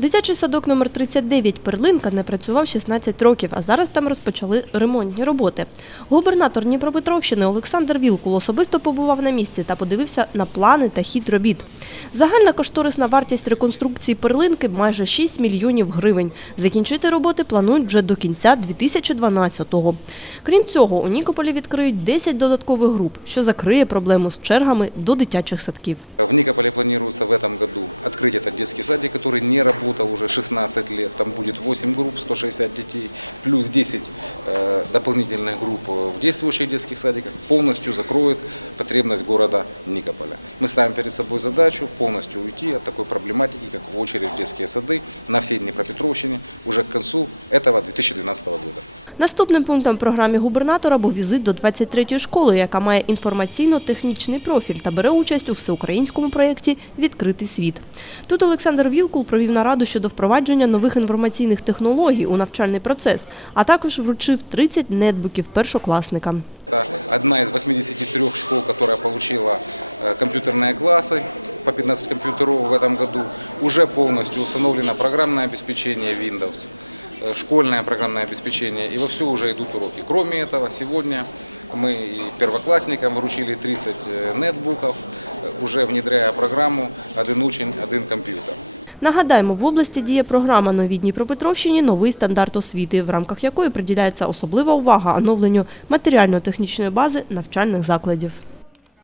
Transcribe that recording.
Дитячий садок номер 39 «Перлинка» не працював 16 років, а зараз там розпочали ремонтні роботи. Губернатор Дніпропетровщини Олександр Вілкул особисто побував на місці та подивився на плани та хід робіт. Загальна кошторисна вартість реконструкції «Перлинки» – майже 6 мільйонів гривень. Закінчити роботи планують вже до кінця 2012-го. Крім цього, у Нікополі відкриють 10 додаткових груп, що закриє проблему з чергами до дитячих садків. В Никополе планируется в этом году открыть этот детский садик, который не работал уже 16 лет. Там будет 8 групп, 160 детей, плюс 10 э, дополнительных групп в действующих детских садиках. Полностью закроет потребность города Никополя. Мы ставим перед собой задачу полностью уйти от такой проблематики, как очередь в детские сады на всей Днепропетровщине уже к концу этого 2012 года. Наступним пунктом в програмі губернатора був візит до 23-ї школи, яка має інформаційно-технічний профіль та бере участь у всеукраїнському проєкті Відкритий світ. Тут Олександр Вілкул провів нараду щодо впровадження нових інформаційних технологій у навчальний процес, а також вручив 30 нетбуків першокласникам. Это одна из 83 школ, которая получила э, компьютерные классы по 15 компьютеров в этом году. Уже полностью установлено программное обеспечение Windows, э, школьное программное обеспечение и вовсю уже идут уроки. Кроме этого, сегодня мы и первоклассникам вручили 30 э, нетбуков, э, уже внедряя программу «Один учень, один компьютер». Нагадаємо, в області діє програма «Нові Дніпропетровщині. Новий стандарт освіти», в рамках якої приділяється особлива увага оновленню матеріально-технічної бази навчальних закладів.